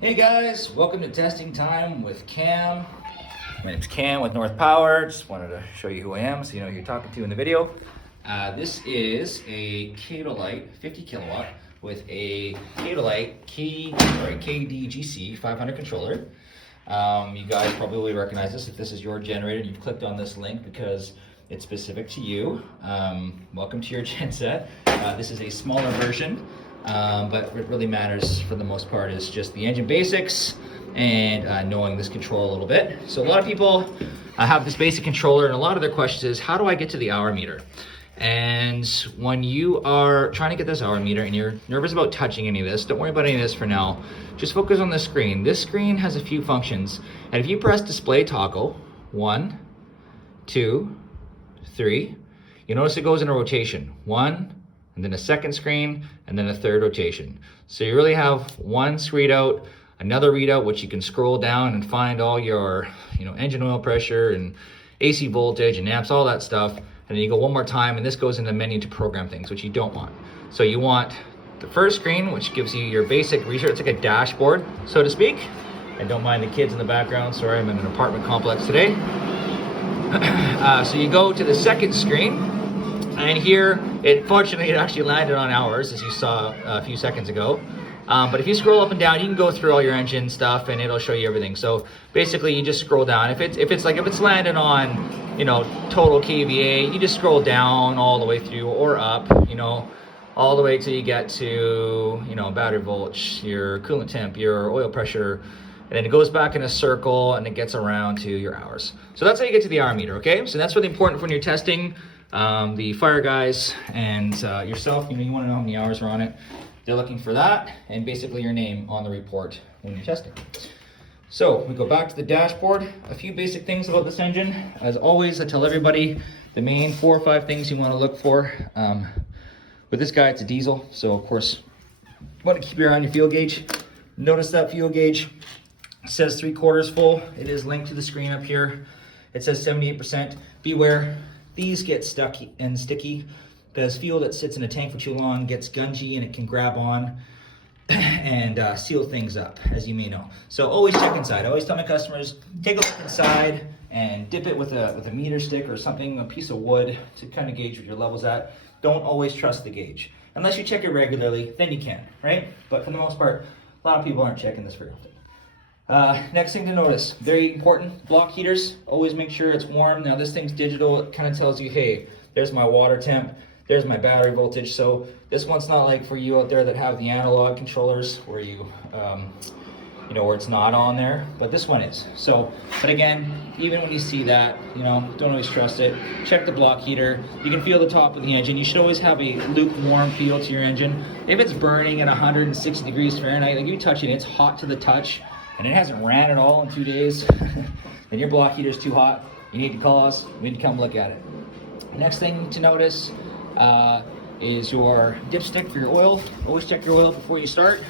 Hey guys, welcome to testing time with Cam. My name's Cam with North Power. Just wanted to show you who I am so you know who you're talking to in the video. This is a Katolight 50 kilowatt with a Katolight Kdgc 500 controller. You guys probably recognize this if this is your generator and you've clicked on this link because it's specific to you. Welcome to your genset. This is a smaller version. But what really matters for the most part is just the engine basics and knowing this control a little bit. So a lot of people have this basic controller, and a lot of their questions is, how do I get to the hour meter? And when you are trying to get this hour meter and you're nervous about touching any of this, don't worry about any of this for now. Just focus on the screen. This screen has a few functions, and if you press display toggle, 1, 2, 3, you notice it goes in a rotation. 1, and then a second screen, and then a third rotation. So you really have one readout, another readout, which you can scroll down and find all your, engine oil pressure and AC voltage and amps, all that stuff. And then you go one more time, and this goes in the menu to program things, which you don't want. So you want the first screen, which gives you your basic research. It's like a dashboard, so to speak. And don't mind the kids in the background. Sorry, I'm in an apartment complex today. So you go to the second screen. And here, fortunately, it actually landed on hours, as you saw a few seconds ago. But if you scroll up and down, you can go through all your engine stuff, and it'll show you everything. So basically, you just scroll down. If it's landed on, total kVA, you just scroll down all the way through or up, all the way till you get to, battery voltage, your coolant temp, your oil pressure. And then it goes back in a circle, and it gets around to your hours. So that's how you get to the hour meter, okay? So that's really important when you're testing. The fire guys and yourself, you want to know how many hours are on it. They're looking for that, and basically your name on the report when you're testing. So we go back to the dashboard. A few basic things about this engine. As always, I tell everybody the main 4 or 5 things you want to look for. With this guy, it's a diesel, so of course you want to keep your eye on your fuel gauge. Notice that fuel gauge says 3/4 full. It is linked to the screen up here. It says 78%. Beware. These get stuck and sticky because fuel that sits in a tank for too long gets gungy and it can grab on and seal things up, as you may know. So always check inside. I always tell my customers, take a look inside and dip it with a meter stick or something, a piece of wood, to kind of gauge what your level's at. Don't always trust the gauge. Unless you check it regularly, then you can, right? But for the most part, a lot of people aren't checking this very often. Next thing to notice, very important, block heaters. Always make sure it's warm. Now this thing's digital. It kind of tells you, hey, there's my water temp, there's my battery voltage. So this one's not like for you out there that have the analog controllers where you, where it's not on there, but this one is. So, but again, even when you see that, don't always trust it. Check the block heater. You can feel the top of the engine. You should always have a lukewarm feel to your engine. If it's burning at 160 degrees Fahrenheit, like you touch it, it's hot to the touch, and it hasn't ran at all in 2 days, then your block heater is too hot. You need to call us. We need to come look at it. Next thing to notice is your dipstick for your oil. Always check your oil before you start.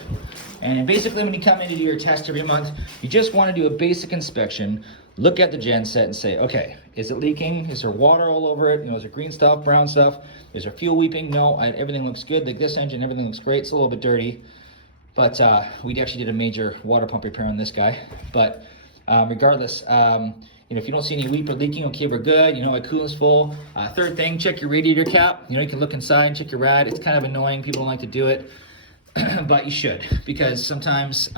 And basically, when you come in to do your test every month, you just want to do a basic inspection. Look at the gen set and say, okay, is it leaking? Is there water all over it? Is there green stuff, brown stuff? Is there fuel weeping? No, everything looks good. Like this engine, everything looks great. It's a little bit dirty. But we actually did a major water pump repair on this guy. But regardless, if you don't see any weep or leaking, okay, we're good. My coolant's full. Third thing, check your radiator cap. You can look inside and check your rad. It's kind of annoying. People don't like to do it. But you should, because sometimes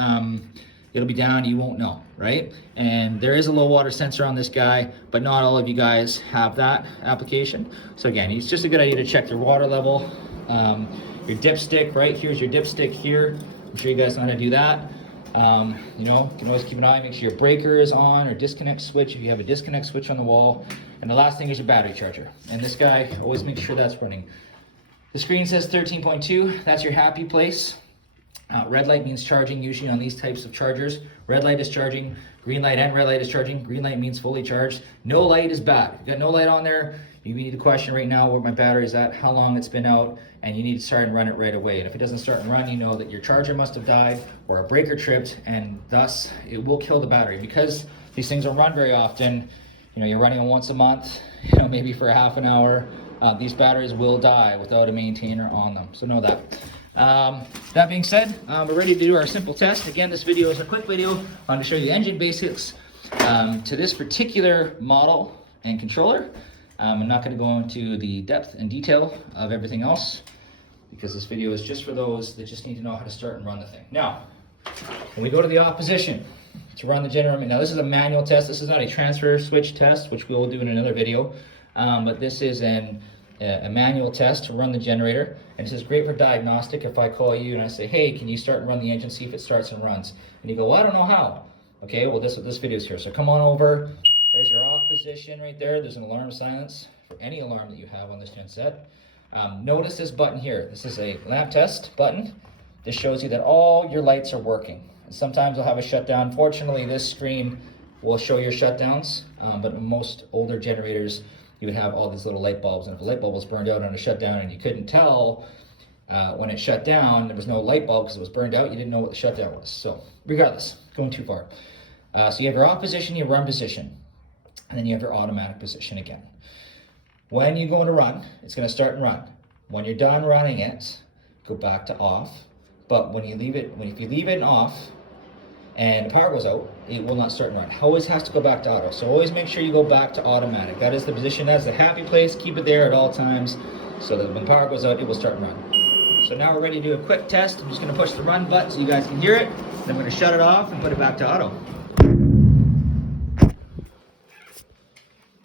it'll be down, you won't know, right? And there is a low water sensor on this guy, but not all of you guys have that application. So again, it's just a good idea to check your water level. Your dipstick, right? Here's your dipstick here. I'm sure you guys know how to do that. You can always keep an eye, make sure your breaker is on, or disconnect switch if you have a disconnect switch on the wall. And the last thing is your battery charger. And this guy, always make sure that's running. The screen says 13.2, that's your happy place. Red light means charging, usually on these types of chargers. Red light is charging, green light and red light is charging. Green light means fully charged. No light is bad. If you got no light on there, you need to question right now where my battery is at, how long it's been out, and you need to start and run it right away. And if it doesn't start and run, you know that your charger must have died or a breaker tripped, and thus it will kill the battery. Because these things don't run very often, you're running them once a month, maybe for a half an hour, these batteries will die without a maintainer on them. So know that. That being said, we're ready to do our simple test. Again, this video is a quick video. I want to show you the engine basics to this particular model and controller. I'm not going to go into the depth and detail of everything else because this video is just for those that just need to know how to start and run the thing. Now, when we go to the off position to run the generator, now this is a manual test. This is not a transfer switch test, which we will do in another video, but this is a manual test to run the generator, and this is great for diagnostic. If I call you and I say, hey, can you start and run the engine, see if it starts and runs, and you go, well, I don't know how. Okay, well, this video is here, so come on over. There's your off position right there. There's an alarm silence for any alarm that you have on this gen set. Notice this button here. This is a lamp test button. This shows you that all your lights are working. And sometimes you'll have a shutdown. Fortunately, this screen will show your shutdowns, but most older generators, you would have all these little light bulbs, and if a light bulb was burned out on a shutdown and you couldn't tell when it shut down, there was no light bulb because it was burned out, you didn't know what the shutdown was. So regardless, going too far. So you have your off position, your run position, and then you have your automatic position again. When you go to run, it's going to start and run. When you're done running it, go back to off. But when you leave it, if you leave it off and the power goes out, it will not start and run. It always has to go back to auto. So always make sure you go back to automatic. That is the position, that's the happy place. Keep it there at all times so that when the power goes out, it will start and run. So now we're ready to do a quick test. I'm just going to push the run button so you guys can hear it. Then I'm going to shut it off and put it back to auto.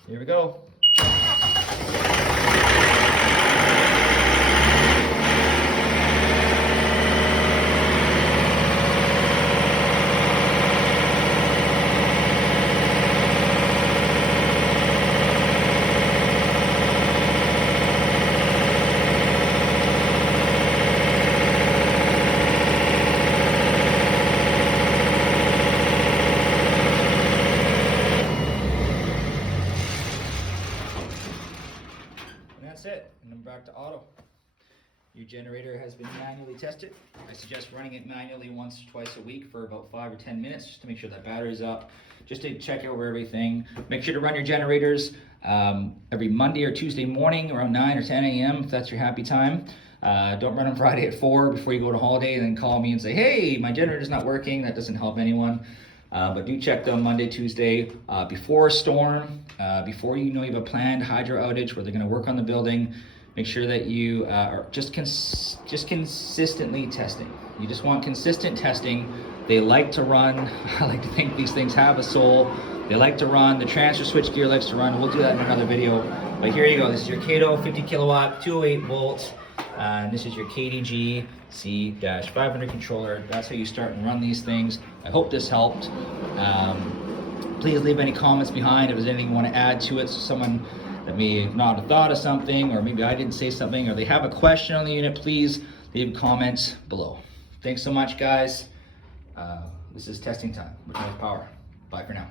Here we go. That's it, and then back to auto. Your generator has been manually tested. I suggest running it manually once or twice a week for about 5 or 10 minutes just to make sure that battery's up, just to check over everything. Make sure to run your generators every Monday or Tuesday morning around 9 or 10 a.m. if that's your happy time. Don't run them Friday at 4 before you go to holiday and then call me and say, hey, my generator's not working. That doesn't help anyone. But do check them Monday, Tuesday, before a storm, before you know you have a planned hydro outage where they're going to work on the building. Make sure that you are just consistently testing. You just want consistent testing. They like to run. I like to think these things have a soul. They like to run. The transfer switch gear likes to run. We'll do that in another video. But here you go. This is your Kato 50 kilowatt, 208 volts. And this is your Kdgc 500 controller. That's how you start and run these things. I hope this helped. Please leave any comments behind if there's anything you want to add to it. So someone that may not have thought of something, or maybe I didn't say something, or they have a question on the unit, please leave comments below. Thanks so much, guys. This is testing time with North Power. Bye for now.